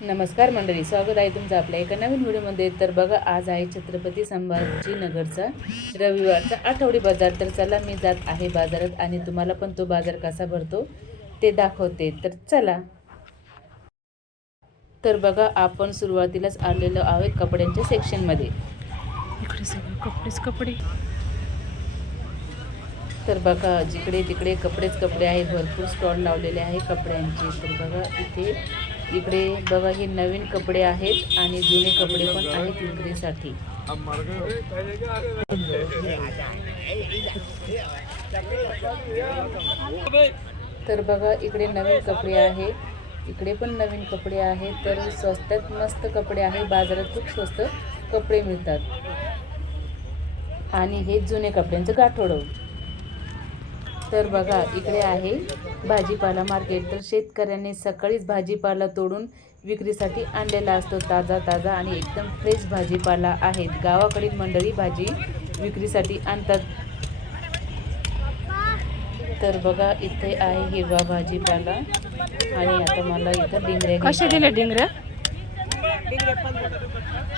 नमस्कार मंडळी स्वागत आहे तुमचं आपल्या एका नवीन व्हिडिओमध्ये. तर बघा आज आहे छत्रपती संभाजीनगरचा रविवारचा आठवडी बाजार. तर चला मी जात आहे बाजारात आणि तुम्हाला पण तो बाजार कसा भरतो ते दाखवते. तर चला. तर बघा आपण सुरुवातीलाच आलेलो आहोत कपड्यांच्या सेक्शनमध्ये इकडे सगळे कपडेच कपडे. तर बघा जिकडे तिकडे कपडेच कपडे आहेत भरपूर स्टॉल लावलेले आहे कपड्यांचे. तर बघा इथे इकडे बघा हे नवीन कपडे आहेत आणि जुने कपडे पण आहेत विक्रीसाठी. तर बघा इकडे नवीन कपडे आहे. इकडे पण नवीन कपडे आहेत. तर स्वस्तात मस्त कपडे आहे. बाजारात खूप स्वस्त कपडे मिळतात. आणि हे जुने कपड्यांचं गाठोडं. तर बघा इकडे आहे भाजीपाला मार्केट. तर शेतकऱ्यांनी सकाळीच भाजीपाला तोडून विक्रीसाठी आणलेला असतो. ताजा ताजा आणि एकदम फ्रेश भाजीपाला आहेत. गावाकडील मंडळी भाजी विक्रीसाठी आणतात. तर बघा इथे आहे हिरवा भाजीपाला. आणि आता मला इथं डिंगऱ्या कसे घ्यायच्या दिले डिंगऱ्या?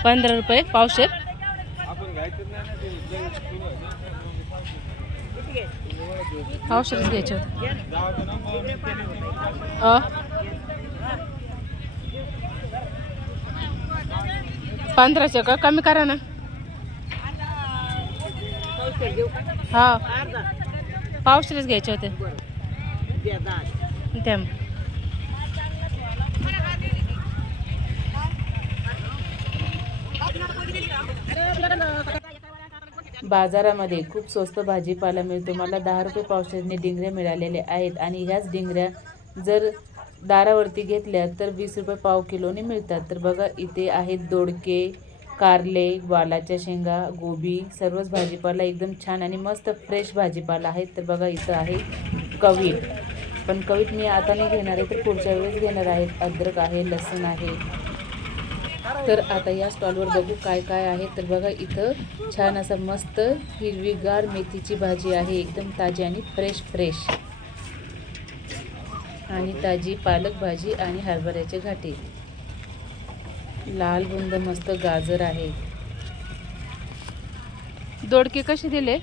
पंधरा रुपये पावशेर. पावशेरच घ्यायचे होते अ? पंधराशे का? कमी करा ना. हा. पावशेरच घ्यायचे होते. द्या मग. बाजारामध्ये खूप स्वस्त भाजीपाला मिळतो. मला दहा रुपये पावसाने डिंगऱ्या मिळालेल्या आहेत आणि ह्याच डिंगऱ्या जर दारावरती घेतल्या तर वीस रुपये पाव किलोने मिळतात. तर बघा इथे आहेत दोडके कारले वालाच्या शेंगा गोबी सर्वच भाजीपाला एकदम छान आणि मस्त फ्रेश भाजीपाला आहे तर बघा इथं आहे कवीट. पण कवीट मी आता नाही घेणार आहे तर पुढच्या वेळेस घेणार आहेत अद्रक आहे लसूण आहे तर आता या स्टॉलवर बघू काय काय आहे. तर बघा इथं छान असं मस्त हिरवीगार मेथीची भाजी आहे. एकदम ताजी आणि फ्रेश फ्रेश आणि ताजी पालक भाजी आणि हरभऱ्याचे घाटे. लाल बुंद मस्त गाजर आहे. दोडके कसे दिले?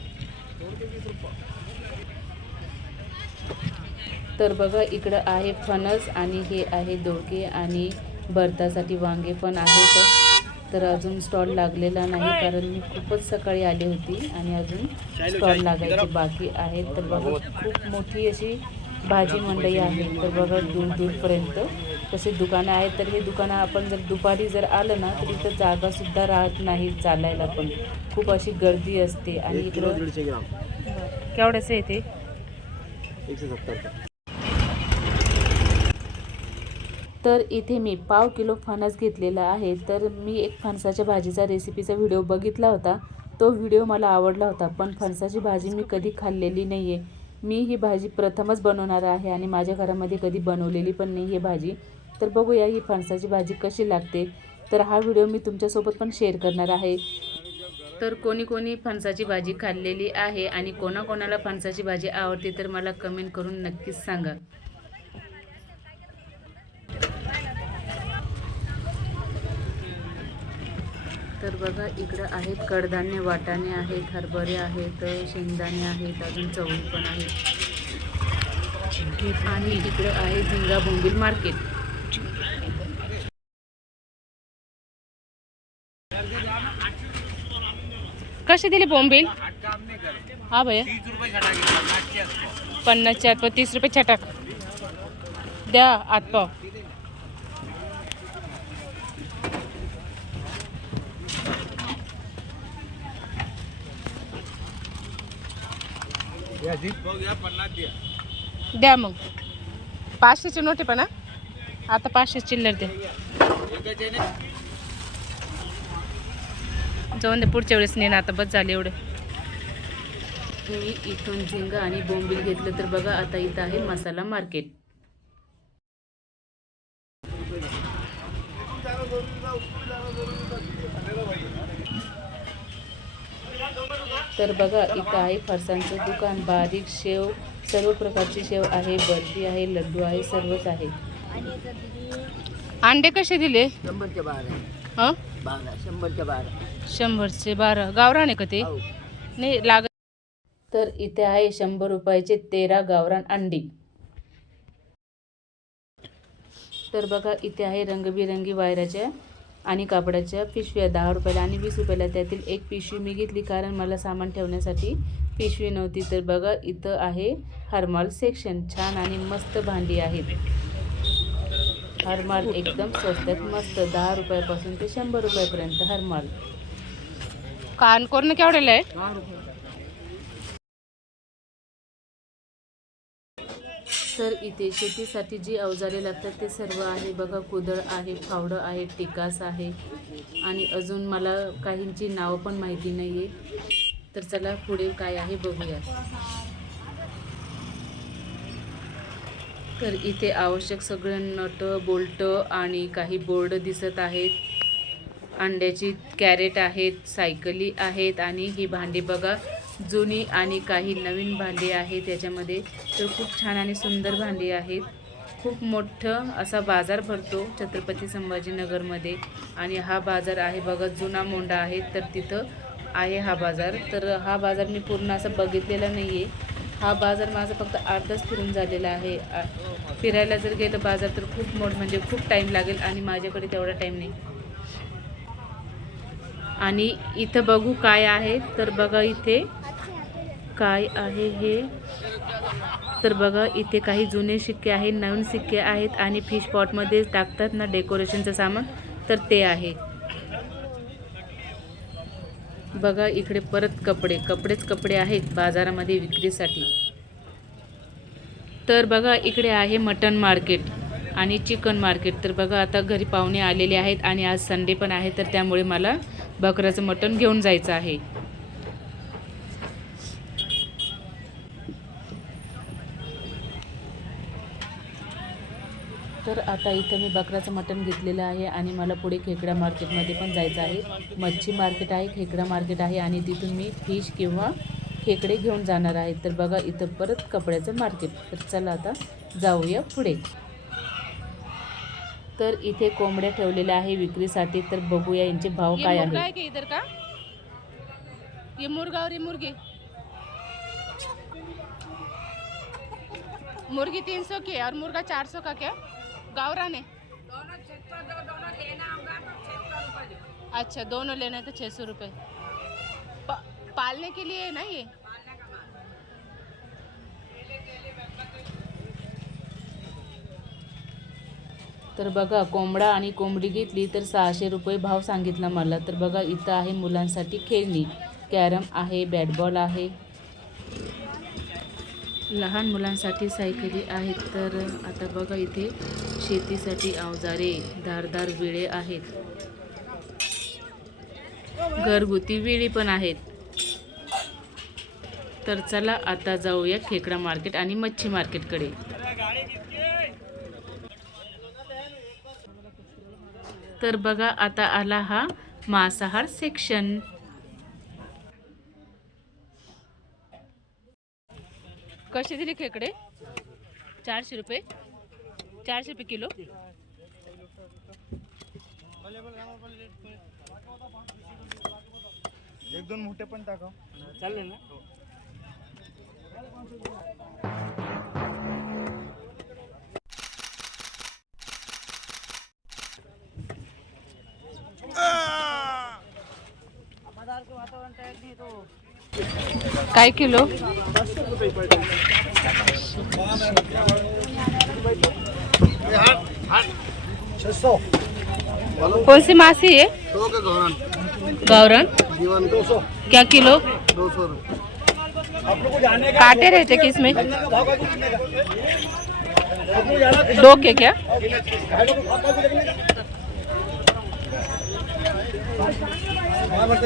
तर बघा इकडं आहे फणस आणि हे आहे दोडके आणि भरतासाठी वांगे पण आहेत. तर अजून स्टॉल लागलेला नाही कारण मी खूपच सकाळी आली होती आणि अजून स्टॉल लागायचे बाकी आहेत. तर बघा खूप मोठी अशी भाजी मंडई आहे. तर बघा दूर दूरपर्यंत तसे दुकानं आहेत. तर हे दुकानं आपण जर दुपारी जर आलं ना तर इथं जागासुद्धा राहत नाही चालायला पण. खूप अशी गर्दी असते. आणि इकडं केवढ्याचं आहे ते? तर इथे मी पाव किलो फणस घेतलेला आहे. तर मी एक फणसाच्या भाजीचा रेसिपीचा व्हिडिओ बघितला होता. तो व्हिडिओ मला आवडला होता पण फणसाची भाजी मी कधी खाल्लेली नाही आहे मी ही भाजी प्रथमच बनवणार आहे आणि माझ्या घरामध्ये कधी बनवलेली पण नाही आहे भाजी. तर बघूया ही फणसाची भाजी कशी लागते. तर हा व्हिडिओ मी तुमच्यासोबत पण शेअर करणार आहे. तर कोणी कोणी फणसाची भाजी खाल्लेली आहे आणि कोणाकोणाला फणसाची भाजी आवडते तर मला कमेंट करून नक्कीच सांगा. तर बघा इकडं आहेत कडधान्य वाटाणे आहेत हरभरे आहेत शेंगदाणे आहेत अजून चवळी पण आहे आणि इकडं आहे झिंगा बोंबील मार्केट. कसे दिले बोंबील? हा भैया. पन्नास चार पण तीस रुपये छटाक द्या आतपाव द्या मग. पाचशेचे नोटे पण आता पाचशे चिल्लर द्या. जाऊन दे पुढच्या वेळेस नेन आता बस झाले एवढं. मी इथून झिंगा आणि बोंबील घेतलं तर बघा आता इथं आहे मसाला मार्केट. तर बघा इथं आहे फरसांचं दुकान. बारीक शेव सर्व प्रकारची शेव आहे. बर्फी आहे लड्डू आहे सर्वच आहे. अंडे कसे दिले? शंभरच्या बारा हं? बारा शंभरच्या बारा. शंभरचे बारा. गावरान आहे का ते? हो. नाही लागत तर इथे आहे शंभर रुपयाचे तेरा गावरान अंडी. तर बघा इथे आहे रंगबिरंगी वायराच्या आणि कापडाच्या पिशव्या दहा रुपयाला आणि वीस रुपयाला. त्यातील एक पिशवी मी घेतली कारण मला सामान ठेवण्यासाठी पिशवी नव्हती. तर बघा इथं आहे हरमाल सेक्शन. छान आणि मस्त भांडी आहेत. हरमाल एकदम स्वस्तात मस्त. दहा रुपयापासून ते शंभर रुपयापर्यंत हरमाल. कानकोरनं केवढ्याला आहे तर इथे शेतीसाठी जी अवजारे लागतात ते सर्व आहे. बघा कुदळ आहे फावडं आहे टिकास आहे. आणि अजून मला काहींची नावं पण माहिती नाही आहे तर चला पुढे काय आहे बघूया. तर इथे आवश्यक सगळे नट बोल्ट आणि काही बोर्ड दिसत आहेत. अंड्याची कॅरेट आहेत सायकली आहेत आणि ही भांडी बघा. जुनी आणि काही नवीन भांडी आहेत त्याच्यामध्ये तर खूप छान आणि सुंदर भांडी आहेत. खूप मोठं असा बाजार भरतो छत्रपती संभाजीनगरमध्ये. आणि हा बाजार आहे बघा जुना मोंडा आहे तर तिथं आहे हा बाजार. तर हा बाजार मी पूर्ण असा बघितलेला नाही आहे हा बाजार माझा फक्त अर्धाच फिरून झालेला आहे. आ- फिरायला जर गेलं बाजार तर खूप मोठ म्हणजे खूप टाईम लागेल आणि माझ्याकडे तेवढा टाईम नाही. आणि इथं बघू काय आहे. तर बघा इथे काय आहे हे? तर बघा इथे काही जुने सिक्के आहेत नवीन सिक्के आहेत आणि फिश पॉटमध्ये टाकतात ना डेकोरेशनचं सामान तर ते आहे. बघा इकडे परत कपडे कपडेच कपडे आहेत बाजारामध्ये विक्रीसाठी. तर बघा इकडे आहे मटन मार्केट आणि चिकन मार्केट. तर बघा आता घरी पाहुणे आलेले आहेत आणि आज संडे पण आहे तर त्यामुळे मला बकऱ्याचं मटण घेऊन जायचं आहे. तर आता इथं मी बकराचं मटण घेतलेलं आहे आणि मला पुढे खेकडा मार्केटमध्ये पण जायचं आहे. मच्छी मार्केट आहे खेकडा मार्केट आहे आणि तिथून मी फिश किंवा खेकडे घेऊन जाणार आहे. तर बघा इथं परत कपड्याचं मार्केट. तर चला आता जाऊया पुढे. तर इथे कोंबड्या ठेवलेल्या आहे विक्रीसाठी. तर बघूया यांचे भाव काय आहे क्या इधर का? ये मुर्गा और ये मुर्गी. मुर्गी तीन सौ की है और मुर्गा चार सौ का क्या? गावरान? अच्छा दोनों लेना है तो छः सौ रुपये। पा, पालने के लिए है ना ये? तर बघा कोंबडा आणि कोंबडी घेतली तर सहाशे रुपये भाव सांगितला मला. तर बघा इथं आहे मुलांसाठी खेळणी. कॅरम आहे बॅट बॉल आहे. लहान मुलांसाठी सायकली आहेत तर आता बघा इथे शेतीसाठी अवजारे धारदार विळे आहेत. घरगुती विळी पण आहेत. तर चला आता जाऊया खेकडा मार्केट आणि मच्छी मार्केटकडे. तर बघा आता आला हा मांसाहार सेक्शन. कसे दिले खेकडे? चारशे रुपये. चारशे रुपये किलो. एक दोन मोठे पण टाका चालेल ना? काय किलो। कौन सी मासी है? गौरन। क्या किलो? दो सौ कांटे रहते कि इसमें दो के क्या?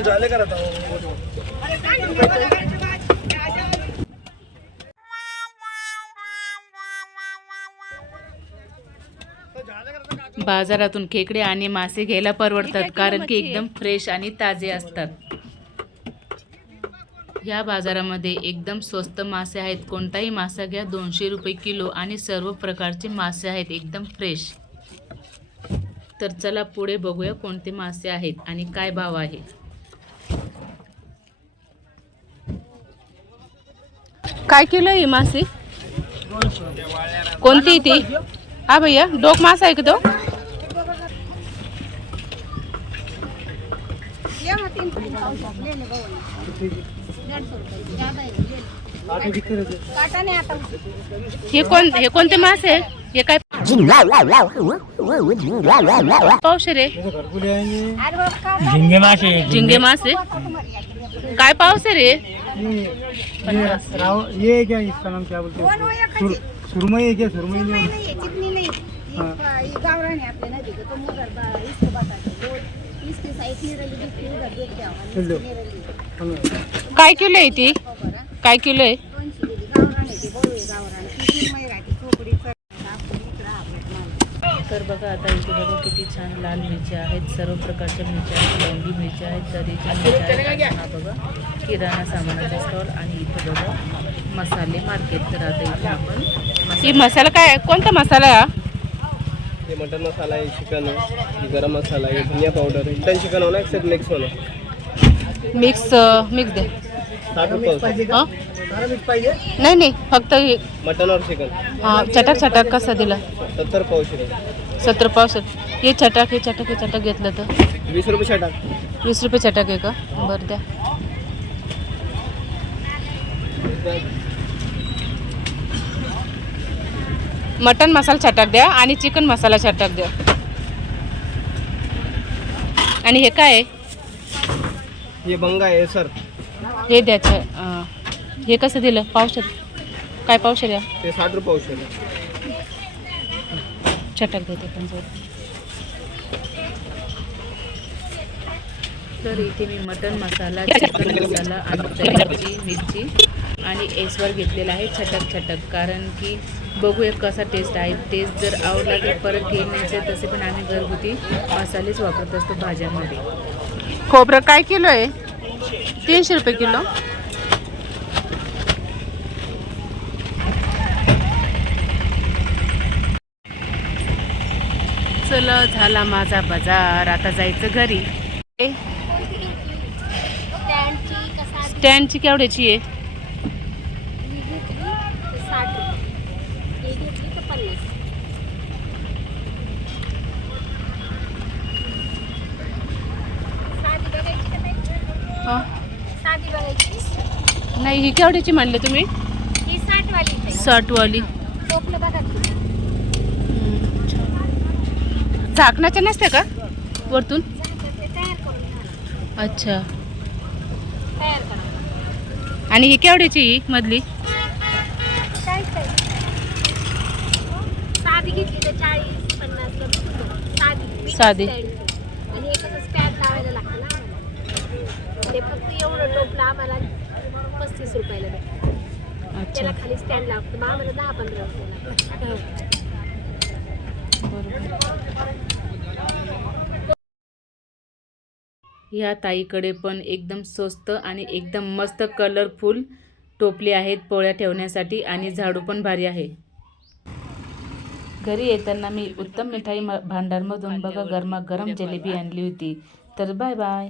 जाले का रहता बाजारातून खेकडे आणि मासे घ्यायला परवडतात कारण की एकदम फ्रेश आणि ताजे असतात. या बाजारामध्ये एकदम स्वस्त मासे आहेत. कोणताही मासा घ्या दोनशे रुपये किलो आणि सर्व प्रकारचे मासे आहेत. एकदम फ्रेश तर चला पुढे बघूया कोणते मासे आहेत आणि काय भाव आहे. काय किलो आहे ही मासे? कोणती ती? हा भैया डोक मासा आहे का तो? हे कोण हे कोणते मासे आहे हे काय? पावशे रे झिंगे मासे. झिंगे मासे? काय पावशे रे? राव ये क्या इसका नाम क्या बोलते हैं सुर, सुरमई है क्या सुरमई नहीं चल दो काय किलो आहे ती काय किलो आहे तर बघा आता इथे बघा किती छान लाल मिरच्या आहेत सर्व प्रकारच्या मिरच्या आहेत लवंगी मिरच्या आहेत तरीच्या मिरच्या आहेत. हा बघा किराणा सामानाचा स्टॉल आणि इथे बघा मसाले मार्केट. तर आता इथे आपण ही मसाले काय आहे? कोणता मसाला आहे हा? ये मटन मसाला है चिकन है ये गरम मसाला है ये धनिया पाउडर है मटन चिकन होना है सिर्फ मिक्स होना मिक्स मिक्स दे. साठ रुपये हं? नाही नाही फक्त हे मटन और चिकन. हा, चटक चटक कसं दिलं? सत्तर पावशे सत्तर पावसष्ट हे चटक हे चटक हे चटक घेतलं तर. वीस रुपये छटाक. वीस रुपये चटक आहे का? बरं द्या. मटन मसाला चटक द्या आणि चिकन मसाला चटक द्या. आणि हे काय आहे? ये बंगा है सर. हे द्यायचं अं, हे कसं दिलं? पावशर. काय पावशर या ते साठ रुपये पावशे है चटक देते पण तर इथे मी मटन मसाला चिकन मसाला आणि तरीची मिरची आणि एसवर घेतलेला आहे छटक छटक कारण की बघूया कसा टेस्ट आहे. टेस्ट जर आवडला तर परत घेण्याचे तसे पण आम्ही घरगुती मसालेच वापरत असतो भाज्यांमध्ये. खोबरं काय किलो आहे? तीनशे रुपये किलो. चला झाला माझा बाजार आता जायचं घरी. स्टँडची केवढ्याची आहे? हं? नाही ही केवढ्याची म्हणले तुम्ही? साठवाली झाकणाच्या नसते का वरतून? अच्छा. आणि ही केवढ्याची ही मधली? साधी घेतली तर चाळीस पन्नास साधी. साधी. आणि एखादं स्टँड लावायला लागतं ना आम्हाला. आणि फक्त एवढं टोपलं आम्हाला पस्तीस रुपयाला त्याला खाली स्टँड लागतं आम्हाला दहा पंधरा रुपये लागतं ह्या ताईकडे पण एकदम स्वस्त आणि एकदम मस्त कलरफुल टोपली आहेत पोळ्या ठेवण्यासाठी आणि झाडू पण भारी आहे. घरी येताना मी उत्तम मिठाई म- भांडारमधून बघा गरमागरम जिलेबी आणली होती. तर बाय बाय.